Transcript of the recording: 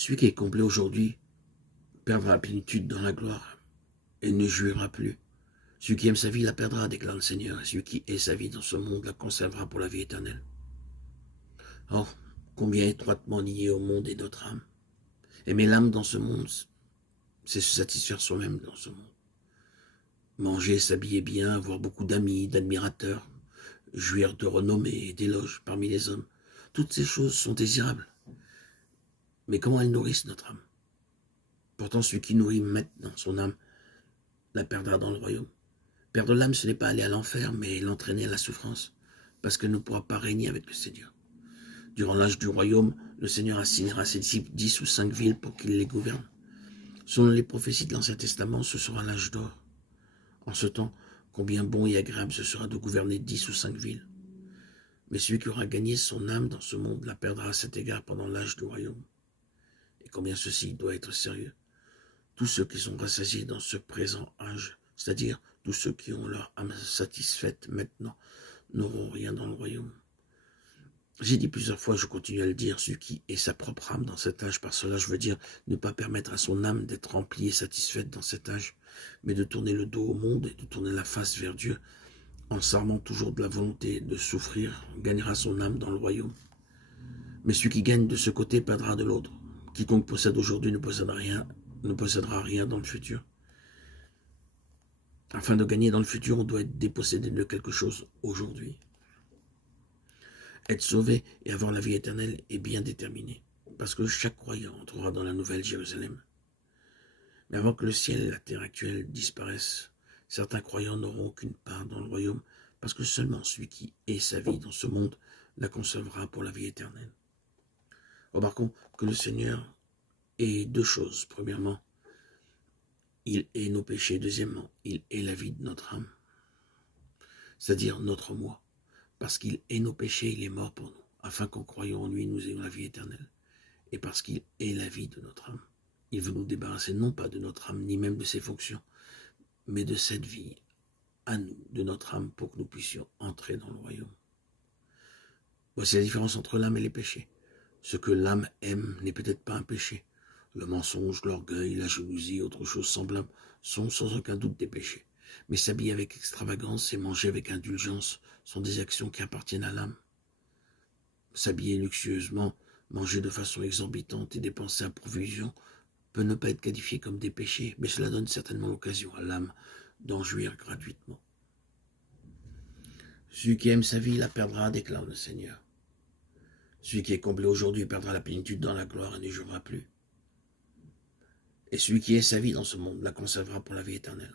Celui qui est complet aujourd'hui perdra la plénitude dans la gloire et ne jouira plus. Celui qui aime sa vie la perdra, déclare le Seigneur, et celui qui hait sa vie dans ce monde la conservera pour la vie éternelle. Oh, combien étroitement lié au monde est notre âme. Aimer l'âme dans ce monde, c'est se satisfaire soi-même dans ce monde. Manger, s'habiller bien, avoir beaucoup d'amis, d'admirateurs, jouir de renommée et d'éloges parmi les hommes. Toutes ces choses sont désirables. Mais comment elles nourrissent notre âme? Pourtant, celui qui nourrit maintenant son âme la perdra dans le royaume. Perdre l'âme, ce n'est pas aller à l'enfer, mais l'entraîner à la souffrance, parce qu'elle ne pourra pas régner avec le Seigneur. Durant l'âge du royaume, le Seigneur assignera à ses disciples 10 ou 5 villes pour qu'ils les gouvernent. Selon les prophéties de l'Ancien Testament, ce sera l'âge d'or. En ce temps, combien bon et agréable ce sera de gouverner 10 ou 5 villes. Mais celui qui aura gagné son âme dans ce monde la perdra à cet égard pendant l'âge du royaume. Et combien ceci doit être sérieux. Tous ceux qui sont rassasiés dans ce présent âge, c'est-à-dire tous ceux qui ont leur âme satisfaite maintenant, n'auront rien dans le royaume. J'ai dit plusieurs fois, je continue à le dire, celui qui est sa propre âme dans cet âge, par cela je veux dire ne pas permettre à son âme d'être remplie et satisfaite dans cet âge, mais de tourner le dos au monde et de tourner la face vers Dieu, en s'armant toujours de la volonté de souffrir, gagnera son âme dans le royaume. Mais celui qui gagne de ce côté perdra de l'autre. Quiconque possède aujourd'hui ne possédera rien dans le futur. Afin de gagner dans le futur, on doit être dépossédé de quelque chose aujourd'hui. Être sauvé et avoir la vie éternelle est bien déterminé, parce que chaque croyant entrera dans la nouvelle Jérusalem. Mais avant que le ciel et la terre actuelle disparaissent, certains croyants n'auront aucune part dans le royaume, parce que seulement celui qui hait sa vie dans ce monde la conservera pour la vie éternelle. Remarquons que le Seigneur est deux choses. Premièrement, il hait nos péchés. Deuxièmement, il hait la vie de notre âme, c'est-à-dire notre moi. Parce qu'il hait nos péchés, il est mort pour nous, afin qu'en croyant en lui, nous ayons la vie éternelle. Et parce qu'il hait la vie de notre âme, il veut nous débarrasser non pas de notre âme, ni même de ses fonctions, mais de cette vie à nous, de notre âme, pour que nous puissions entrer dans le royaume. Voici la différence entre l'âme et les péchés. Ce que l'âme aime n'est peut-être pas un péché. Le mensonge, l'orgueil, la jalousie, autre chose semblable, sont sans aucun doute des péchés. Mais s'habiller avec extravagance et manger avec indulgence sont des actions qui appartiennent à l'âme. S'habiller luxueusement, manger de façon exorbitante et dépenser à profusion peut ne pas être qualifié comme des péchés, mais cela donne certainement l'occasion à l'âme d'en jouir gratuitement. Celui qui aime sa vie la perdra, déclare le Seigneur. Celui qui est comblé aujourd'hui perdra la plénitude dans la gloire et ne jouera plus. Et celui qui hait sa vie dans ce monde la conservera pour la vie éternelle.